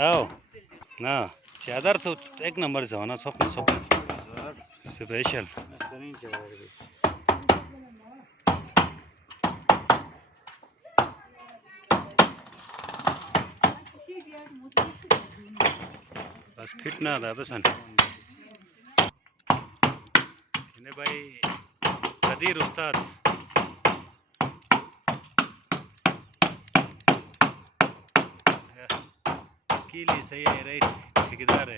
हो ना चादर तो एक नंबर से होना सब सब स्पेशल बस फिट ना था बस ini भाई कदीर उस्ताद वकील ही सही है राइट ठेकेदार है